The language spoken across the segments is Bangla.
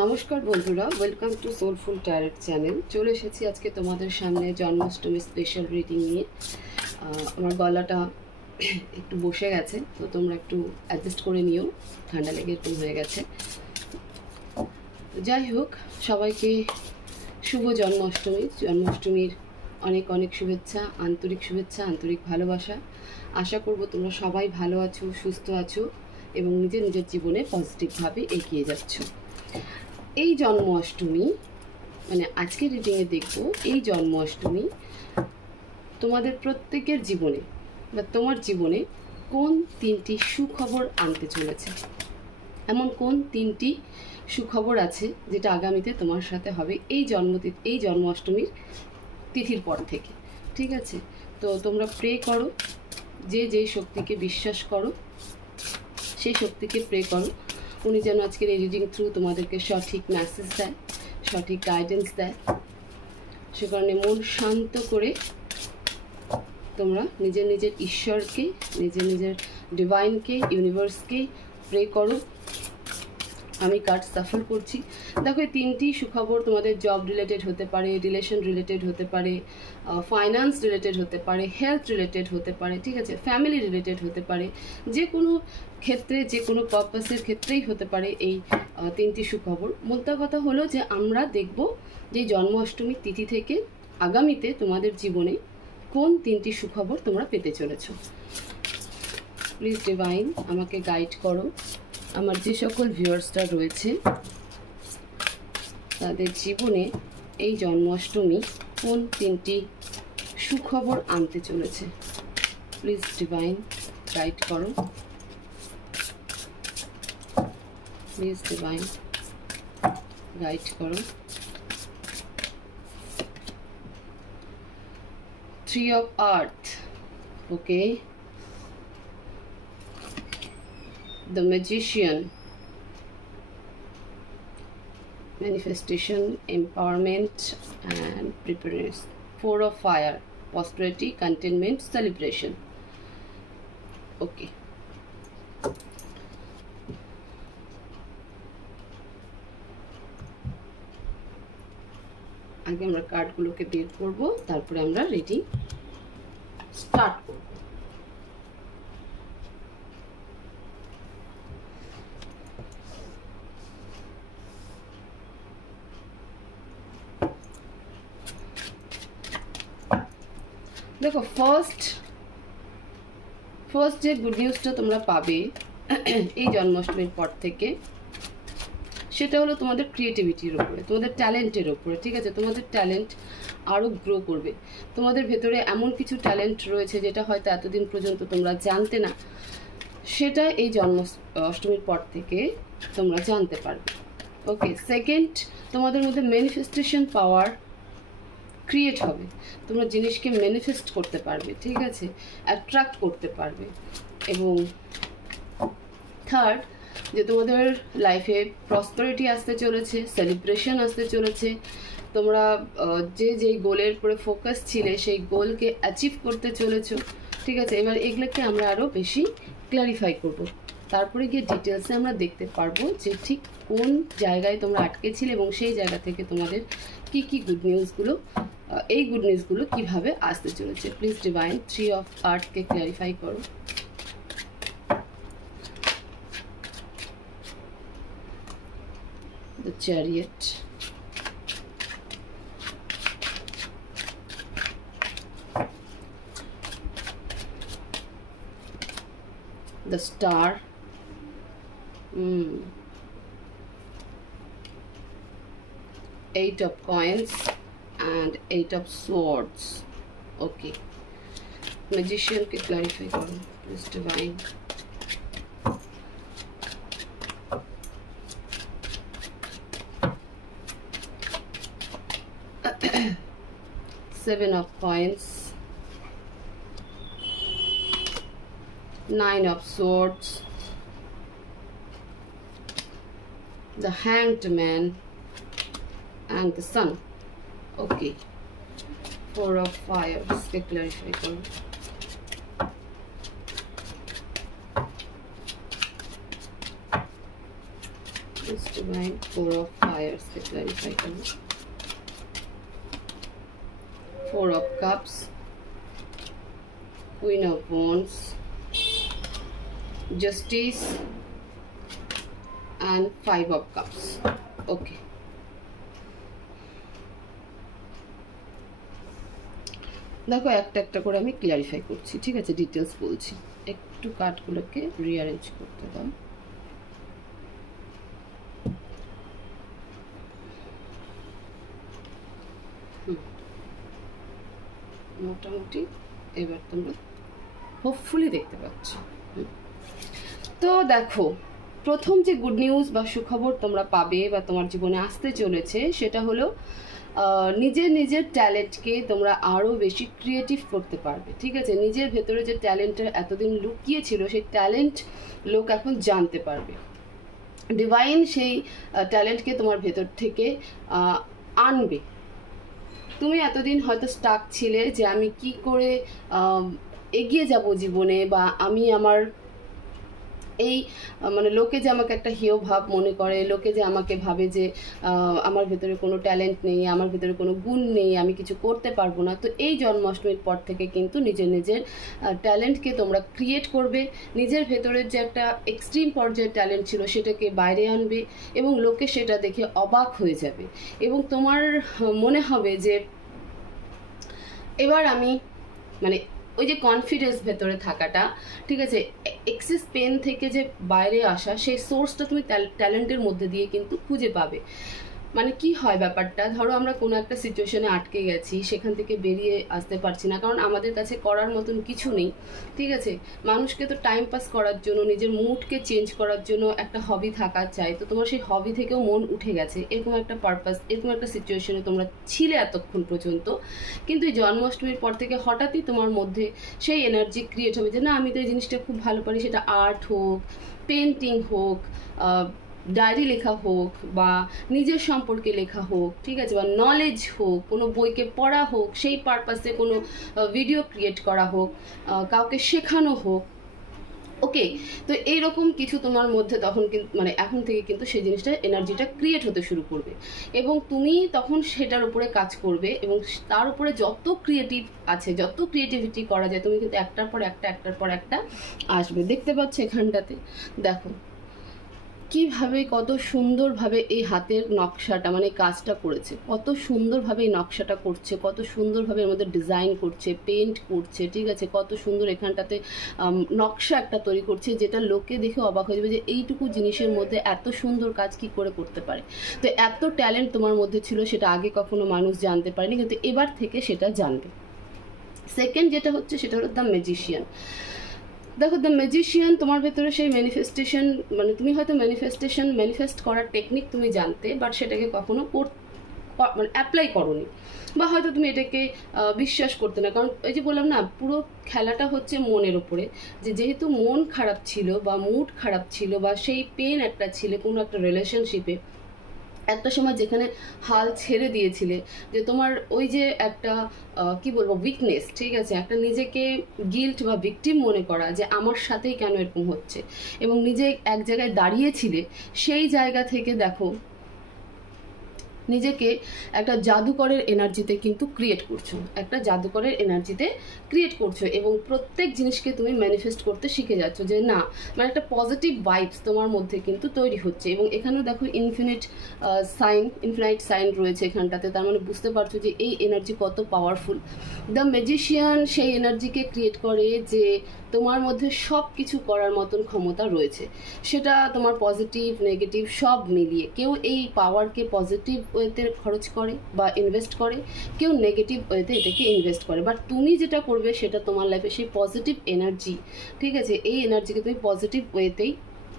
নমস্কার বন্ধুরা, welcome to soulful tarot channel. চলে এসেছি আজকে তোমাদের সামনে জন্মাষ্টমী স্পেশাল রিডিং নিয়ে। আমার গলাটা একটু বসে গেছে, তো তোমরা একটু অ্যাডজাস্ট করে নিও, ঠান্ডা লেগে এরকম হয়ে গেছে। যাই হোক, সবাইকে শুভ জন্মাষ্টমীর অনেক অনেক শুভেচ্ছা, আন্তরিক শুভেচ্ছা, আন্তরিক ভালোবাসা। আশা করব তোমরা সবাই ভালো আছো, সুস্থ আছো এবং নিজের নিজের জীবনে পজিটিভভাবে এগিয়ে যাচ্ছ। এই জন্মাষ্টমী মানে আজকের রিডিংয়ে দেখব এই জন্মাষ্টমী তোমাদের প্রত্যেকের জীবনে বা তোমার জীবনে কোন তিনটি সুখবর আনতে চলেছে। এমন কোন তিনটি সুখবর আছে যেটা আগামীতে তোমার সাথে হবে এই জন্মাষ্টমীর তিথির পর থেকে। ঠিক আছে, তো তোমরা প্রে করো, যে যেই শক্তিকে বিশ্বাস করো সেই শক্তিকে প্রে করো, উনি যেন আজকের এই রিডিং থ্রু তোমাদেরকে সঠিক মেসেজ দেয়, সঠিক গাইডেন্স দেয়। সে কারণে মন শান্ত করে তোমরা নিজের নিজের ঈশ্বরকে, নিজের নিজের ডিভাইনকে, ইউনিভার্সকে প্রে করো। আমি কার্ড সাফল করছি। দেখো, এই তিনটি সুখবর তোমাদের জব রিলেটেড হতে পারে, রিলেশন রিলেটেড হতে পারে, ফাইন্যান্স রিলেটেড হতে পারে, হেলথ রিলেটেড হতে পারে, ঠিক আছে, ফ্যামিলি রিলেটেড হতে পারে, যে কোনো ক্ষেত্রে, যে কোনো পারপাসের ক্ষেত্রেই হতে পারে এই তিনটি সুখবর। মোদ্দা কথা হলো যে আমরা দেখব যে জন্মাষ্টমী তিথি থেকে আগামীতে তোমাদের জীবনে কোন তিনটি সুখবর তোমরা পেতে চলেছ। প্লিজ ডিভাইন আমাকে গাইড করো। আমার যে সকল ভিউয়ার্সরা রয়েছে তাদের জীবনে এই জন্মাষ্টমী কোন তিনটি সুখবর আনতে চলেছে। প্লিজ ডিভাইন গাইড করো। প্লিজ ডিভাইন গাইড করো। 3 of Earth, okay. The Magician, manifestation, empowerment and preparedness. 4 of Fire, prosperity, contentment, celebration. Okay. আগে আমরা কার্ডগুলোকে বের করব, তারপরে আমরা রিডিং স্টার্ট করব। দেখো, ফার্স্ট যে গুড নিউজটা তোমরা পাবে এই জন্মাষ্টমীর পর থেকে, সেটা হলো তোমাদের ক্রিয়েটিভিটির উপরে, তোমাদের ট্যালেন্টের উপরে। ঠিক আছে, তোমাদের ট্যালেন্ট আরও গ্রো করবে। তোমাদের ভেতরে এমন কিছু ট্যালেন্ট রয়েছে যেটা হয়তো এতদিন পর্যন্ত তোমরা জানতে না, সেটা এই জন্মাষ্টমীর পর থেকে তোমরা জানতে পারবে। ওকে। সেকেন্ড, তোমাদের মধ্যে ম্যানিফেস্টেশন পাওয়ার ক্রিয়েট হবে। তোমরা জিনিসকে ম্যানিফেস্ট করতে পারবে, ঠিক আছে, অ্যাট্রাক্ট করতে পারবে। এবং থার্ড, যে তোমাদের লাইফে প্রসপারিটি আসতে চলেছে, সেলিব্রেশন আসতে চলেছে। তোমরা যেই গোলের উপরে ফোকাস ছিলে সেই গোলকে অ্যাচিভ করতে চলেছো। ঠিক আছে, এবার এগুলোকে আমরা আরও বেশি ক্ল্যারিফাই করব। তারপরে গিয়ে ডিটেলসে আমরা দেখতে পারবো যে ঠিক কোন জায়গায় তোমরা আটকে ছিলে এবং সেই জায়গা থেকে তোমাদের কি কি গুড নিউজগুলো, এই গুড নিউজগুলো কীভাবে আসতে চলেছে। প্লিজ ডিভাইন 3 of Earthকে ক্ল্যারিফাই করো। The Chariot, the Star, 8 of Coins and 8 of Swords. Okay. Magician के clarify करो, please divine. Seven of Coins, 9 of Swords, the Hanged Man and the Sun. Okay. 4 of Fire, इसके clarify करो। Just Divine, 4 of Fires के clarify करना. 4 of Cups, Queen of Wands, Justice and 5 of Cups. Okay. দেখো একটা একটা করে আমি ক্লিয়ারিফাই করছি, ঠিক আছে? ডিটেলস বলছি, একটু কার্ডগুলোকে রিঅ্যারেঞ্জ করতে দাও। মোটামুটি এবার তোমরা হোপফুলি দেখতে পাচ্ছ। তো দেখো, প্রথম যে গুড নিউজ বা সুখবর তোমরা পাবে বা তোমার জীবনে আসতে চলেছে সেটা হলো নিজের নিজের ট্যালেন্টকে তোমরা আরও বেশি ক্রিয়েটিভ করতে পারবে, ঠিক আছে? নিজের ভেতরে যে ট্যালেন্টের এতদিন লুকিয়ে ছিল সেই ট্যালেন্ট লোক এখন জানতে পারবে। ডিভাইন সেই ট্যালেন্টকে তোমার ভেতর থেকে আনবে। তুমি এতদিন হয়তো স্টাক ছিলে যে আমি কি করে এগিয়ে যাব জীবনে, বা আমি আমার এই মানে লোকে যে আমাকে একটা হেয় ভাব মনে করে, লোকে যে আমাকে ভাবে যে আমার ভেতরে কোনো ট্যালেন্ট নেই, আমার ভেতরে কোনো গুণ নেই, আমি কিছু করতে পারবো না। তো এই জন্মাষ্টমীর পর থেকে কিন্তু নিজের নিজের ট্যালেন্টকে তোমরা ক্রিয়েট করবে, নিজের ভেতরের যে একটা এক্সট্রিম পর্যায়ের ট্যালেন্ট ছিল সেটাকে বাইরে আনবে এবং লোকে সেটা দেখে অবাক হয়ে যাবে এবং তোমার মনে হবে যে এবার আমি মানে ওই যে কনফিডেন্স ভেতরে থাকাটা, ঠিক আছে, এক্সেস পেন থেকে যে বাইরে আসা, সেই সোর্সটা তুমি ট্যালেন্টের মধ্যে দিয়ে কিন্তু খুঁজে পাবে। মানে কি হয় ব্যাপারটা, ধরো আমরা কোনো একটা সিচুয়েশনে আটকে গেছি, সেখান থেকে বেরিয়ে আসতে পারছি না কারণ আমাদের কাছে করার মতন কিছু নেই, ঠিক আছে? মানুষকে তো টাইম পাস করার জন্য, নিজের মুডকে চেঞ্জ করার জন্য একটা হবি থাকা চাই। তো তোমার সেই হবি থেকেও মন উঠে গেছে, এরকম একটা পারপাস, এরকম একটা সিচুয়েশনে তোমরা ছিলে এতক্ষণ পর্যন্ত। কিন্তু এই জন্মাষ্টমীর পর থেকে হঠাৎই তোমার মধ্যে সেই এনার্জি ক্রিয়েট হবে যে না, আমি তো এই জিনিসটা খুব ভালো পারি, সেটা আর্ট হোক, পেন্টিং হোক, ডায়েরি লেখা হোক, বা নিজের সম্পর্কে লেখা হোক, ঠিক আছে, বা নলেজ হোক, কোনো বইকে পড়া হোক, সেই পারপাসে কোনো ভিডিও ক্রিয়েট করা হোক, কাউকে শেখানো হোক। ওকে, তো এইরকম কিছু তোমার মধ্যে তখন কিন্তু মানে এখন থেকে কিন্তু সেই জিনিসটা এনার্জিটা ক্রিয়েট হতে শুরু করবে এবং তুমি তখন সেটার উপরে কাজ করবে এবং তার উপরে যত ক্রিয়েটিভ আছে, যত ক্রিয়েটিভিটি করা যায়, তুমি কিন্তু একটার পর একটা আসবে। দেখতে পাচ্ছ এখানটাতে দেখো কিভাবে কত সুন্দরভাবে এই হাতের নকশাটা মানে কাজটা করেছে, কত সুন্দরভাবে এই নকশাটা করছে, কত সুন্দরভাবে এর মধ্যে ডিজাইন করছে, পেন্ট করছে, ঠিক আছে, কত সুন্দর এখানটাতে নকশা একটা তৈরি করছে যেটা লোকে দেখে অবাক হয়ে যাবে যে এইটুকু জিনিসের মধ্যে এত সুন্দর কাজ কি করে করতে পারে। তো এত ট্যালেন্ট তোমার মধ্যে ছিল, সেটা আগে কখনো মানুষ জানতে পারেনি, কিন্তু এবার থেকে সেটা জানবে। সেকেন্ড যেটা হচ্ছে সেটা হলো দ্য ম্যাজিশিয়ান। দেখো, দ্য ম্যাজিশিয়ান তোমার ভেতরে সেই ম্যানিফেস্টেশন, মানে তুমি হয়তো ম্যানিফেস্ট করার টেকনিক তুমি জানতে, বাট সেটাকে কখনো মানে অ্যাপ্লাই করোনি, বা হয়তো তুমি এটাকে বিশ্বাস করতে না, কারণ এই যে বললাম না, পুরো খেলাটা হচ্ছে মনের ওপরে, যে যেহেতু মন খারাপ ছিল বা মুড খারাপ ছিল বা সেই পেন একটা ছিল কোনো একটা রিলেশনশিপে, একটা সময় যেখানে হাল ছেড়ে দিয়েছিলে, যে তোমার ওই যে একটা কি বলবো উইকনেস, ঠিক আছে, একটা নিজেকে গিল্ট বা ভিকটিম মনে করা যে আমার সাথেই কেন এরকম হচ্ছে, এবং নিজে এক জায়গায় দাঁড়িয়েছিলে, সেই জায়গা থেকে দেখো নিজেকে একটা জাদুকরের এনার্জিতে কিন্তু ক্রিয়েট করছো, একটা জাদুকরের এনার্জিতে ক্রিয়েট করছো এবং প্রত্যেক জিনিসকে তুমি ম্যানিফেস্ট করতে শিখে যাচ্ছ, যে না মানে একটা পজিটিভ ভাইবস তোমার মধ্যে কিন্তু তৈরি হচ্ছে। এবং এখানেও দেখো ইনফিনিট সাইন রয়েছে এখানটাতে, তার মানে বুঝতে পারছো যে এই এনার্জি কত পাওয়ারফুল। দ্য ম্যাজিশিয়ান সেই এনার্জিকে ক্রিয়েট করে যে তোমার মধ্যে সব কিছু করার মতন ক্ষমতা রয়েছে, সেটা তোমার পজিটিভ নেগেটিভ সব মিলিয়ে। কেউ এই পাওয়ারকে পজিটিভ ওয়েতে খরচ করে বা ইনভেস্ট করে, কেউ নেগেটিভ ওয়েতে এটাকে ইনভেস্ট করে, বাট তুমি যেটা করবে সেটা তোমার লাইফে সেই পজিটিভ এনার্জি, ঠিক আছে, এই এনার্জিকে তুমি পজিটিভ ওয়েতেই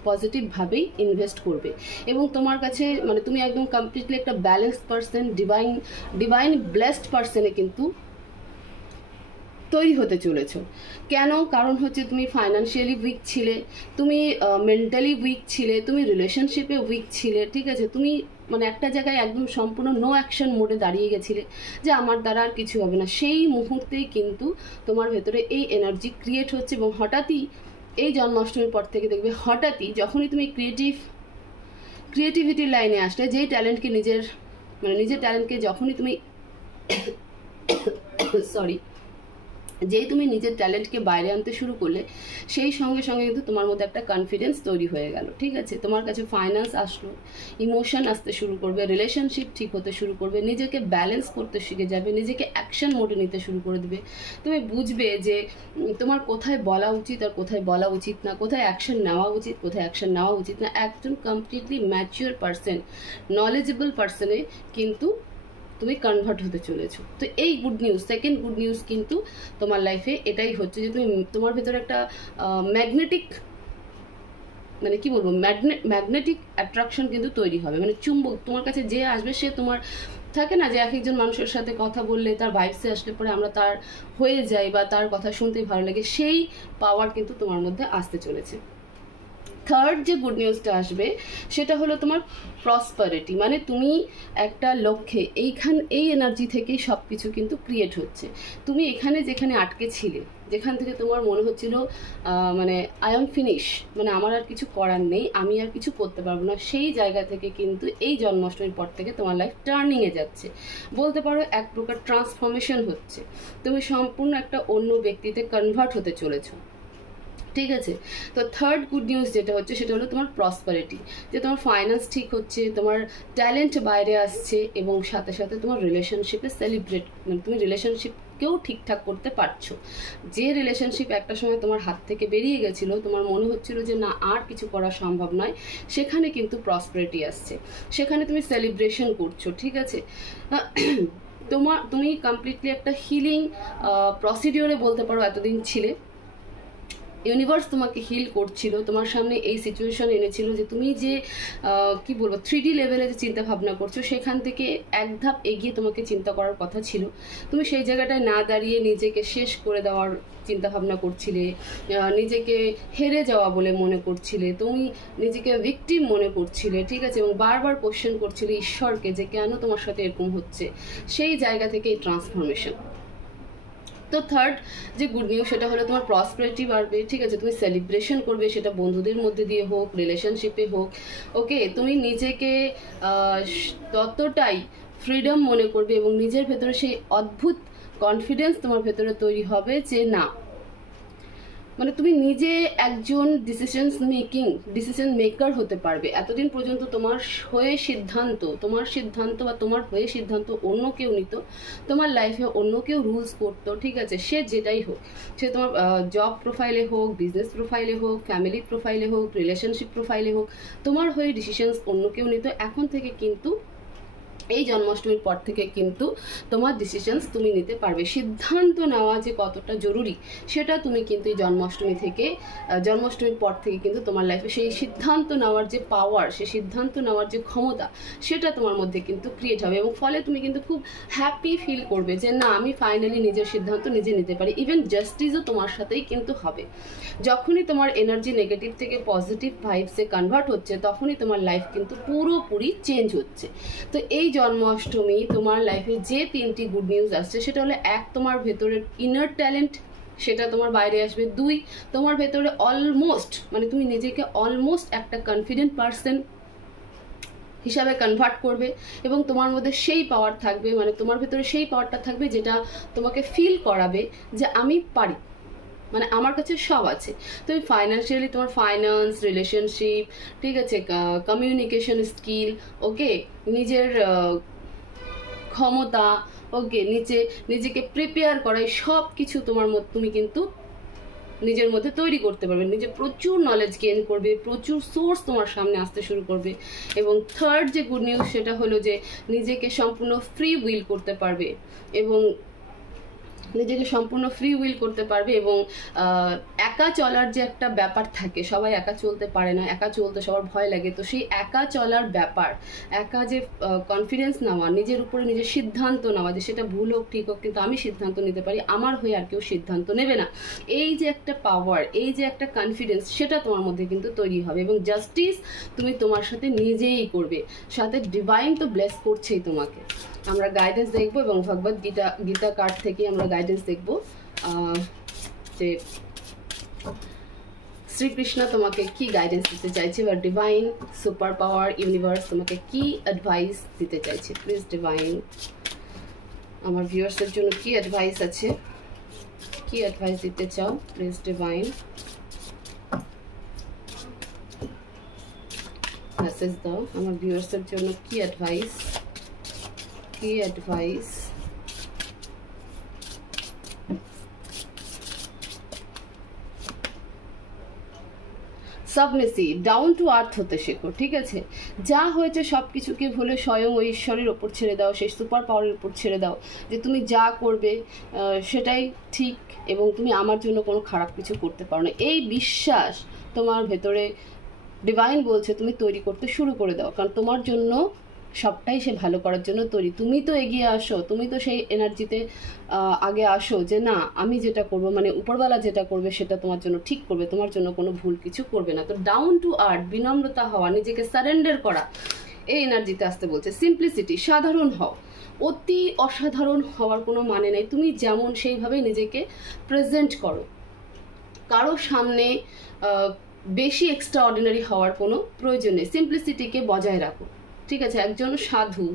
পজিটিভভাবেই ইনভেস্ট করবে এবং তোমার কাছে মানে তুমি একদম কমপ্লিটলি একটা ব্যালেন্স পার্সন, ডিভাইন ব্লেসড পার্সনে কিন্তু তৈরি হতে চলেছো। কেন? কারণ হচ্ছে তুমি ফাইন্যান্সিয়ালি উইক ছিলে, তুমি মেন্টালি উইক ছিলে, তুমি রিলেশনশিপে উইক ছিলে, ঠিক আছে, তুমি মানে একটা জায়গায় একদম সম্পূর্ণ নো অ্যাকশন মোডে দাঁড়িয়ে গেছিলে যে আমার দ্বারা আর কিছু হবে না। সেই মুহূর্তেই কিন্তু তোমার ভেতরে এই এনার্জি ক্রিয়েট হচ্ছে এবং হঠাৎই এই জন্মাষ্টমীর পর থেকে দেখবে হঠাৎই যখনই তুমি ক্রিয়েটিভিটির লাইনে আসলে যেই ট্যালেন্টকে নিজের ট্যালেন্টকে যখনই তুমি সরি যেই তুমি নিজের ট্যালেন্টকে বাইরে আনতে শুরু করলে সেই সঙ্গে সঙ্গে কিন্তু তোমার মধ্যে একটা কনফিডেন্স তৈরি হয়ে গেল, ঠিক আছে। তোমার কাছে ফাইন্যান্স আসলো, ইমোশন আসতে শুরু করবে, রিলেশনশিপ ঠিক হতে শুরু করবে, নিজেকে ব্যালেন্স করতে শিখে যাবে, নিজেকে অ্যাকশন মোডে নিতে শুরু করে দেবে। তুমি বুঝবে যে তোমার কোথায় বলা উচিত আর কোথায় বলা উচিত না, কোথায় অ্যাকশন নেওয়া উচিত কোথায় অ্যাকশন নেওয়া উচিত না। একজন কমপ্লিটলি ম্যাচিওর পার্সন, নলেজেবল পার্সনে কিন্তু তুমি কনভার্ট হতে চলেছো। তো এই good news, second good news কিন্তু তোমার লাইফে এটাই হচ্ছে যে তুমি তোমার ভেতরে একটা ম্যাগনেটিক মানে কি বলবো ম্যাগনেটিক অ্যাট্রাকশন কিন্তু তৈরি হবে। মানে চুম্বক, তোমার কাছে যে আসবে সে তোমার থাকে না যে এক একজন মানুষের সাথে কথা বললে তার ভাইবসে আসলে পরে আমরা তার হয়ে যাই বা তার কথা শুনতে ভালো লাগে, সেই পাওয়ার কিন্তু তোমার মধ্যে আসতে চলেছে। থার্ড যে গুড নিউজটা আসবে সেটা হলো তোমার প্রসপারিটি, মানে তুমি একটা লক্ষ্যে এই এনার্জি থেকেই সব কিছু কিন্তু ক্রিয়েট হচ্ছে। তুমি এখানে যেখানে আটকে ছিলে, যেখান থেকে তোমার মনে হচ্ছিল মানে আই এম ফিনিশ, মানে আমার আর কিছু করার নেই, আমি আর কিছু করতে পারবো না, সেই জায়গা থেকে কিন্তু এই জন্মাষ্টমীর পর থেকে তোমার লাইফ টার্নিংয়ে যাচ্ছে, বলতে পারো এক প্রকার ট্রান্সফরমেশন হচ্ছে। তুমি সম্পূর্ণ একটা অন্য ব্যক্তিতে কনভার্ট হতে চলেছো, ঠিক আছে। তো থার্ড গুড নিউজ যেটা হচ্ছে সেটা হলো তোমার প্রসপারিটি, যে তোমার ফাইন্যান্স ঠিক হচ্ছে, তোমার ট্যালেন্ট বাইরে আসছে এবং সাথে সাথে তোমার রিলেশনশিপে সেলিব্রেট, মানে তুমি রিলেশনশিপকেও ঠিকঠাক করতে পারছো। যে রিলেশনশিপ একটা সময় তোমার হাত থেকে বেরিয়ে গেছিলো, তোমার মনে হচ্ছিল যে না আর কিছু করা সম্ভব নয়, সেখানে কিন্তু প্রসপারিটি আসছে, সেখানে তুমি সেলিব্রেশন করছো, ঠিক আছে। তুমি কমপ্লিটলি একটা হিলিং প্রসিডিওরে বলতে পারো এতদিন ছিলে, ইউনিভার্স তোমাকে হিল করছিল, তোমার সামনে এই সিচুয়েশন এনেছিল যে তুমি যে কি বলবো 3D লেভেলে যে চিন্তা ভাবনা করছো সেখান থেকে এক ধাপ এগিয়ে তোমাকে চিন্তা করার কথা ছিল। তুমি সেই জায়গাটায় না দাঁড়িয়ে নিজেকে শেষ করে দেওয়ার চিন্তা ভাবনা করছিলে, নিজেকে হেরে যাওয়া বলে মনে করছিলে, তুমি নিজেকে ভিকটিম মনে করছিলে, ঠিক আছে, এবং বারবার কোশ্চেন করছিলে ঈশ্বরকে যে কেন তোমার সাথে এরকম হচ্ছে। সেই জায়গা থেকে এই ট্রান্সফরমেশন। তো থার্ড যে গুড নিউজ সেটা হলো তোমার প্রসপারিটি বাড়বে, ঠিক আছে, তুমি সেলিব্রেশন করবে, সেটা বন্ধুদের মধ্যে দিয়ে হোক, রিলেশনশিপে হোক, ওকে। তুমি নিজেকে ততটাই ফ্রিডম মনে করবে এবং নিজের ভেতরে সেই অদ্ভুত কনফিডেন্স তোমার ভেতরে তৈরি হবে যে না, মানে তুমি নিজে একজন ডিসিশন মেকার হতে পারবে। এতদিন পর্যন্ত তোমার সিদ্ধান্ত বা তোমার হয়ে সিদ্ধান্ত অন্য কেউ নিত, তোমার লাইফে অন্য কেউ রুলস করতো, ঠিক আছে, সে যেটাই হোক, সে তোমার জব প্রোফাইলে হোক, বিজনেস প্রোফাইলে হোক, ফ্যামিলি প্রোফাইলে হোক, রিলেশনশিপ প্রোফাইলে হোক, তোমার হয়ে ডিসিশনস অন্য কেউ নিত। এখন থেকে কিন্তু এই জন্মাষ্টমীর পর থেকে কিন্তু তোমার ডিসিশনস তুমি নিতে পারবে। সিদ্ধান্ত নেওয়া যে কতটা জরুরি সেটা তুমি কিন্তু এই জন্মাষ্টমীর পর থেকে কিন্তু তোমার লাইফে সেই সিদ্ধান্ত নেওয়ার যে পাওয়ার, সেই সিদ্ধান্ত নেওয়ার যে ক্ষমতা, সেটা তোমার মধ্যে কিন্তু ক্রিয়েট হবে এবং ফলে তুমি কিন্তু খুব হ্যাপি ফিল করবে যে না আমি ফাইনালি নিজের সিদ্ধান্ত নিজে নিতে পারি। ইভেন জাস্টিসও তোমার সাথেই কিন্তু হবে। যখনই তোমার এনার্জি নেগেটিভ থেকে পজিটিভ ভাইবসে কনভার্ট হচ্ছে তখনই তোমার লাইফ কিন্তু পুরোপুরি চেঞ্জ হচ্ছে। তো এই জন্মাষ্টমী তোমার লাইফে যে 3টি গুড নিউজ আসছে সেটা হলো, এক, তোমার ভেতরের ইনার ট্যালেন্ট সেটা তোমার বাইরে আসবে। 2, তোমার ভেতরে মানে তুমি নিজেকে অলমোস্ট একটা কনফিডেন্ট পার্সন হিসাবে কনভার্ট করবে এবং তোমার মধ্যে সেই পাওয়ার থাকবে, মানে তোমার ভেতরে সেই পাওয়ারটা থাকবে যেটা তোমাকে ফিল করাবে যে আমি পারি, মানে আমার কাছে সব আছে। তুমি ফাইন্যান্সিয়ালি তোমার ফাইন্যান্স, রিলেশনশিপ, ঠিক আছে, কমিউনিকেশন স্কিল, ওকে, নিজের ক্ষমতা, ওকে, নিজেকে প্রিপেয়ার করাই সব কিছু তুমি কিন্তু নিজের মধ্যে তৈরি করতে পারবে। নিজে প্রচুর নলেজ গেইন করবে, প্রচুর সোর্স তোমার সামনে আসতে শুরু করবে। এবং থার্ড যে গুড নিউজ সেটা হলো যে নিজেকে সম্পূর্ণ ফ্রি উইল করতে পারবে এবং এবং একা চলার যে একটা ব্যাপার থাকে, সবাই একা চলতে পারে না, একা চলতে সবার ভয় লাগে। তো সেই একা চলার ব্যাপার, একা যে কনফিডেন্স নেওয়া, নিজের উপরে নিজের সিদ্ধান্ত নেওয়া যে সেটা ভুল হোক ঠিক হোক কিন্তু আমি সিদ্ধান্ত নিতে পারি, আমার হয়ে আর কেউ সিদ্ধান্ত নেবে না, এই যে একটা পাওয়ার, এই যে একটা কনফিডেন্স, সেটা তোমার মধ্যে কিন্তু তৈরি হবে। এবং জাস্টিস তুমি তোমার সাথে নিজেই করবে, সাথে ডিভাইন তো ব্লেস করছেই তোমাকে। আমরা গাইডেন্স দেখবো এবং ভগবত গীতা কার্ড থেকে আমরা গাইডেন্স দেখবো যে শ্রীকৃষ্ণ তোমাকে কি গাইডেন্স দিতে চাইছে, বা ডিভাইন সুপার পাওয়ার ইউনিভার্স তোমাকে কি অ্যাডভাইস দিতে চাইছে? প্লিজ ডিভাইন, আমার ভিউয়ার্সের জন্য কি অ্যাডভাইস আছে, কি অ্যাডভাইস দিতে চাও? প্লিজ ডিভাইন মেসেজ দাও আমার ভিউয়ার্সের জন্য, কি অ্যাডভাইস, কি advice? Submissive, down to earth হতে শেখো, ঠিক আছে? যা হয়েছে সব কিছুকে ভুলে স্বয়ং ওই ঈশ্বরের ওপর ছেড়ে দাও, সেই সুপার পাওয়ারের উপর ছেড়ে দাও, যে তুমি যা করবে সেটাই ঠিক, এবং তুমি আমার জন্য কোনো খারাপ কিছু করতে পারো না। এই বিশ্বাস তোমার ভেতরে ডিভাইন বলছে তুমি তৈরি করতে শুরু করে দাও, কারণ তোমার জন্য সবটাই সে ভালো করার জন্য তৈরি। তুমি তো এগিয়ে আসো, তুমি তো সেই এনার্জিতে আগে আসো যে না আমি যেটা করব, মানে উপরওয়ালা যেটা করবে সেটা তোমার জন্য ঠিক করবে, তোমার জন্য কোনো ভুল কিছু করবে না। তো ডাউন টু আর্থ, বিনম্রতা হওয়া, নিজেকে সারেন্ডার করা, এই এনার্জিতে আসতে বলছে। সিম্পলিসিটি, সাধারণ হও, অতি অসাধারণ হওয়ার কোনো মানে নেই, তুমি যেমন সেইভাবে নিজেকে প্রেজেন্ট করো, কারো সামনে বেশি এক্সট্রা অর্ডিনারি হওয়ার কোনো প্রয়োজন নেই, সিম্পলিসিটিকে বজায় রাখো, ঠিক আছে? একজন সাধু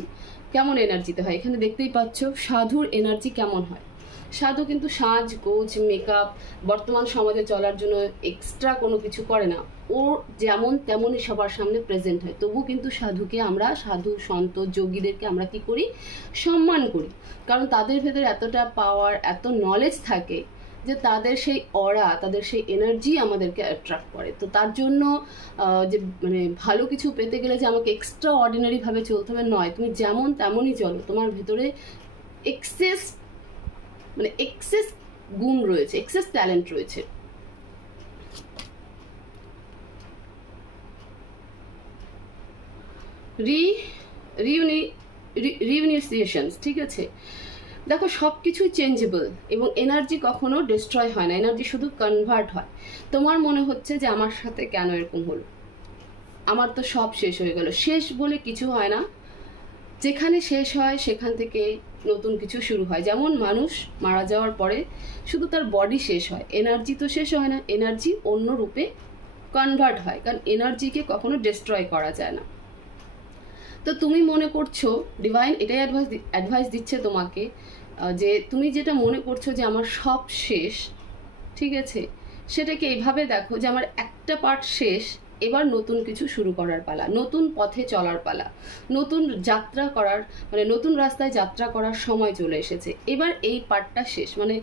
কেমন এনার্জিতে হয় এখানে দেখতেই পাচ্ছ, সাধুর এনার্জি কেমন হয়। সাধু কিন্তু সাজ গোজ মেকআপ বর্তমান সমাজে চলার জন্য এক্সট্রা কোনো কিছু করে না, ও যেমন তেমনই সবার সামনে প্রেজেন্ট হয়। তবু কিন্তু সাধুকে আমরা, সাধু সন্ত যোগীদেরকে আমরা কি করি? সম্মান করি, কারণ তাদের ভেতরে এতটা পাওয়ার, এত নলেজ থাকে যে তাদের সেই অরা, তাদের সেই এনার্জি আমাদেরকে অ্যাট্রাক্ট করে। তো তার জন্য যে মানে ভালো কিছু পেতে গেলে যে আমাকে এক্সট্রা অর্ডিনারি ভাবে চলতে হবে নয়, তুমি যেমন তেমনই চলো, তোমার ভেতরে এক্সেস মানে এক্সেস গুণ রয়েছে, এক্সেস ট্যালেন্ট রয়েছে। রিউনিসিয়েশনস, ঠিক আছে? দেখো সব কিছুই চেঞ্জেবল, এবং এনার্জি কখনো ডিস্ট্রয় হয় না, এনার্জি শুধু কনভার্ট হয়। তোমার মনে হচ্ছে যে আমার সাথে কেন এরকম হলো, আমার তো সব শেষ হয়ে গেল। শেষ বলে কিছু হয় না, যেখানে শেষ হয় সেখান থেকে নতুন কিছু শুরু হয়। যেমন মানুষ মারা যাওয়ার পরে শুধু তার বডি শেষ হয়, এনার্জি তো শেষ হয় না, এনার্জি অন্য রূপে কনভার্ট হয়, কারণ এনার্জিকে কখনো ডিস্ট্রয় করা যায় না। তো তুমি মনে করছো, ডিভাইন এটাই অ্যাডভাইস দিচ্ছে তোমাকে, যে তুমি যেটা মনে করছো যে আমার সব শেষ, ঠিক আছে, সেটাকে এইভাবে দেখো যে আমার একটা পার্ট শেষ, এবার নতুন কিছু শুরু করার পালা, নতুন পথে চলার পালা, নতুন যাত্রা করার, মানে নতুন রাস্তায় যাত্রা করার সময় চলে এসেছে। এবার এই পার্টটা শেষ, মানে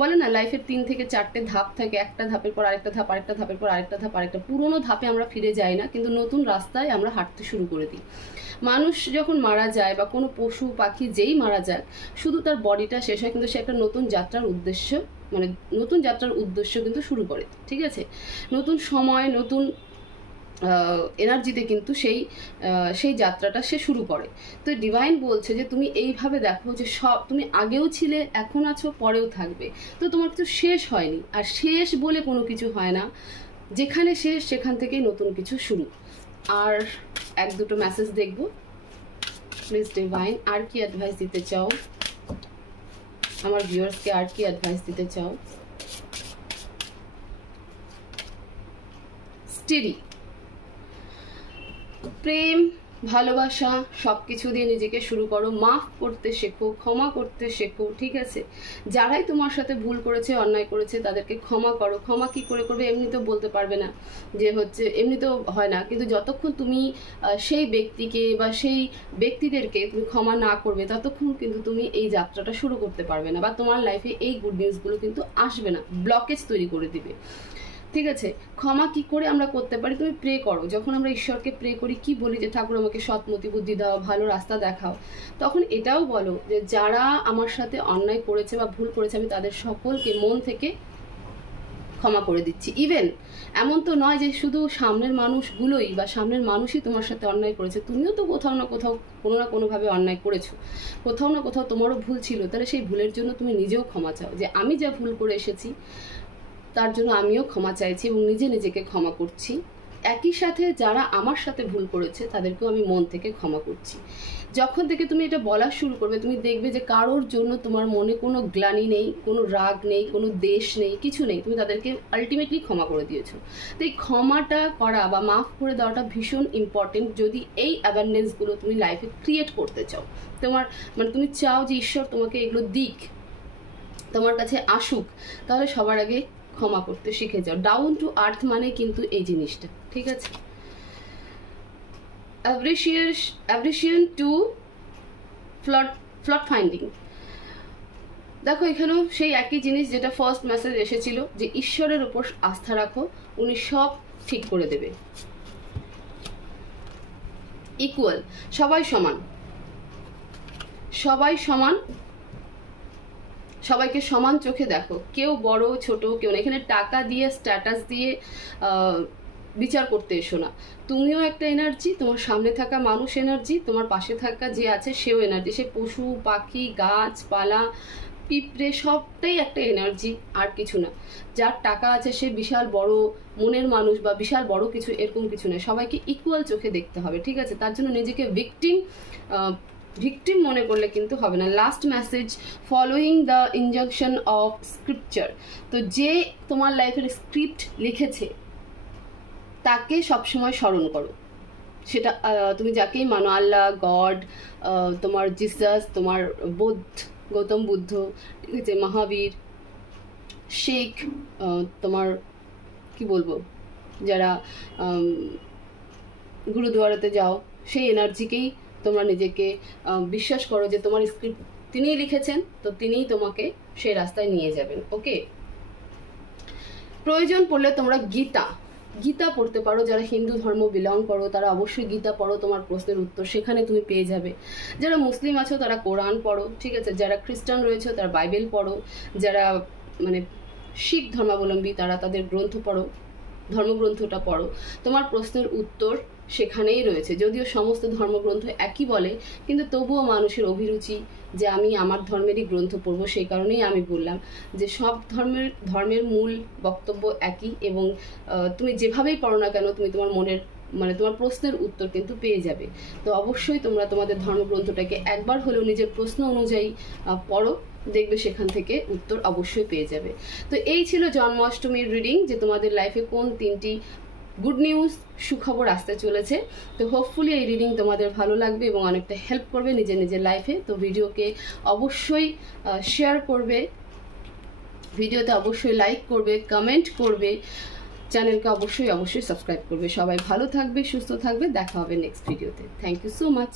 বলে না লাইফের 3 থেকে 4টে ধাপ থাকে, একটা ধাপের পর আরেকটা ধাপ, আরেকটা ধাপের পর আরেকটা ধাপ, আরেকটা পুরোনো ধাপে আমরা ফিরে যাই না, কিন্তু নতুন রাস্তায় আমরা হাঁটতে শুরু করে দিই। মানুষ যখন মারা যায় বা কোনো পশু পাখি যেই মারা যায়, শুধু তার বডিটা শেষ হয়, কিন্তু সে একটা নতুন যাত্রার উদ্দেশ্য, মানে নতুন যাত্রার উদ্দেশ্য কিন্তু শুরু করে, ঠিক আছে? নতুন সময়, নতুন এনার্জিতে কিন্তু সেই যাত্রাটা সে শুরু করে। তো ডিভাইন বলছে যে তুমি এইভাবে দেখো যে সব, তুমি আগেও ছিলে, এখন আছো, পরেও থাকবে। তো তোমার কিছু শেষ হয়নি, আর শেষ বলে কোনো কিছু হয় না, যেখানে শেষ সেখান থেকেই নতুন কিছু শুরু। আর 1-2টো মেসেজ দেখবো, প্লিজ ডিভাইন আর কি অ্যাডভাইস দিতে চাও আমার ভিউয়ার্সকে, আর কি অ্যাডভাইস দিতে চাও? স্টেডি, প্রেম ভালোবাসা সব কিছু দিয়ে নিজেকে শুরু করো, মাফ করতে শেখো, ক্ষমা করতে শেখো, ঠিক আছে? যারাই তোমার সাথে ভুল করেছে, অন্যায় করেছে, তাদেরকে ক্ষমা করো। ক্ষমা কি করে করবে এমনি তো বলতে পারবে না, যে হচ্ছে এমনি তো হয় না, কিন্তু যতক্ষণ তুমি সেই ব্যক্তিকে বা সেই ব্যক্তিদেরকে তুমি ক্ষমা না করবে, ততক্ষণ কিন্তু তুমি এই যাত্রাটা শুরু করতে পারবে না, বা তোমার লাইফে এই গুড নিউজগুলো কিন্তু আসবে না, ব্লকেজ তৈরি করে দিবে, ঠিক আছে? ক্ষমা কি করে আমরা করতে পারি? তুমি প্রে করো, যখন আমরা ঈশ্বরকে প্রে করি কি বলি, যে ঠাকুর আমাকে সৎমতি বুদ্ধি দাও, ভালো রাস্তা দেখাও, তখন এটাও বলো যে যারা আমার সাথে অন্যায় করেছে বা ভুল করেছে, আমি তাদের সকলকে মন থেকে ক্ষমা করে দিচ্ছি। ইভেন এমন তো নয় যে শুধু সামনের মানুষগুলোই বা সামনের মানুষই তোমার সাথে অন্যায় করেছে, তুমিও তো কোথাও না কোথাও কোনো না কোনোভাবে অন্যায় করেছো, কোথাও না কোথাও তোমারও ভুল ছিল, তাহলে সেই ভুলের জন্য তুমি নিজেও ক্ষমা চাও, যে আমি যা ভুল করে এসেছি তার জন্য আমিও ক্ষমা চাইছি এবং নিজে নিজেকে ক্ষমা করছি। একই সাথে যারা আমার সাথে ভুল করেছে তাদেরকেও আমি মন থেকে ক্ষমা করছি। যখন থেকে তুমি এটা বলা শুরু করবে, তুমি দেখবে যে কারোর জন্য তোমার মনে কোনো গ্লানি নেই, কোনো রাগ নেই, কোনো দেশ নেই, কিছু নেই, তুমি তাদেরকে আলটিমেটলি ক্ষমা করে দিয়েছো। তো এই ক্ষমাটা করা বা মাফ করে দেওয়াটা ভীষণ ইম্পর্টেন্ট যদি এই অ্যাওয়ারনেসগুলো তুমি লাইফে ক্রিয়েট করতে চাও। তোমার মানে তুমি চাও যে ঈশ্বর তোমাকে এগুলো দিক, তোমার কাছে আসুক, তাহলে সবার আগে ক্ষমা করতে শিখে যাও। ডাউন টু আর্থ মানে কিন্তু এই জিনিসটা, ঠিক আছে? অ্যাপ্রিসিয়েশন টু ফ্লট ফাইন্ডিং। দেখো এখানেও সেই একই জিনিস যেটা ফার্স্ট মেসেজ এসেছিল, যে ঈশ্বরের উপর আস্থা রাখো, উনি সব ঠিক করে দেবে। ইকুয়াল, সবাই সমান, সবাই সমান, সবাইকে সমান চোখে দেখো, কেউ বড় ছোট কেউ না। এখানে টাকা দিয়ে স্ট্যাটাস দিয়ে বিচার করতে এসো না। তুমিও একটা এনার্জি, তোমার সামনে থাকা মানুষ এনার্জি, তোমার পাশে থাকা যে আছে সেও এনার্জি। সে পশু পাখি গাছপালা পিঁপড়ে সবটাই একটা এনার্জি, আর কিছু না। যার টাকা আছে সে বিশাল বড় মনের মানুষ বা বিশাল বড় কিছু, এরকম কিছু নয়। সবাইকে ইকুয়াল চোখে দেখতে হবে, ঠিক আছে? তার জন্য নিজেকে ভিকটিম মনে করলে কিন্তু হবে না। Last message, following the injunction of scripture. তো যে তোমার লাইফের স্ক্রিপ্ট লিখেছে তাকে সবসময় স্মরণ করো। সেটা তুমি যাকেই মানো, আল্লাহ, গড, তোমার জিসাস, তোমার গৌতম বুদ্ধ, ঠিক আছে, মহাবীর, শেখ, তোমার কি বলবো, যারা গুরুদুয়ারাতে যাও, সেই এনার্জিকেই তোমরা নিজেকে বিশ্বাস করো যে তোমার স্ক্রিপ্ট তিনিই লিখেছেন, তো তিনিই তোমাকে সেই রাস্তায় নিয়ে যাবেন। ওকে, প্রয়োজন পড়লে তোমরা গীতা পড়তে পারো। যারা হিন্দু ধর্ম বিলং করো তারা অবশ্যই গীতা পড়ো, তোমার প্রশ্নের উত্তর সেখানে তুমি পেয়ে যাবে। যারা মুসলিম আছো তারা কোরআন পড়ো, ঠিক আছে? যারা খ্রিস্টান রয়েছে তারা বাইবেল পড়ো। যারা মানে শিখ ধর্মাবলম্বী তারা তাদের গ্রন্থ পড়ো, ধর্মগ্রন্থটা পড়ো। তোমার প্রশ্নের উত্তর সেখানেই রয়েছে। যদিও সমস্ত ধর্মগ্রন্থ একই বলে, কিন্তু তবুও মানুষের অভিরুচি যে আমি আমার ধর্মেরই গ্রন্থ পড়বো, সেই কারণেই আমি বললাম যে সব ধর্মের মূল বক্তব্য একই, এবং তুমি যেভাবেই পড়ো না কেন তুমি তোমার মনের মানে তোমার প্রশ্নের উত্তর কিন্তু পেয়ে যাবে। তো অবশ্যই তোমরা তোমাদের ধর্মগ্রন্থটাকে একবার হলেও নিজের প্রশ্ন অনুযায়ী পড়ো, দেখবে সেখান থেকে উত্তর অবশ্যই পেয়ে যাবে। তো এই ছিল জন্মাষ্টমীর রিডিং, যে তোমাদের লাইফে কোন 3টি গুড নিউজ সুখবর আসতে চলেছে। তো হোপফুলি এই রিডিং তোমাদের ভালো লাগবে এবং অনেকটা হেল্প করবে নিজের লাইফে। তো ভিডিওকে অবশ্যই শেয়ার করবে, ভিডিওতে অবশ্যই লাইক করবে, কমেন্ট করবে, চ্যানেলকে অবশ্যই সাবস্ক্রাইব করবে। সবাই ভালো থাকবে, সুস্থ থাকবে, দেখা হবে নেক্সট ভিডিওতে। Thank you so much.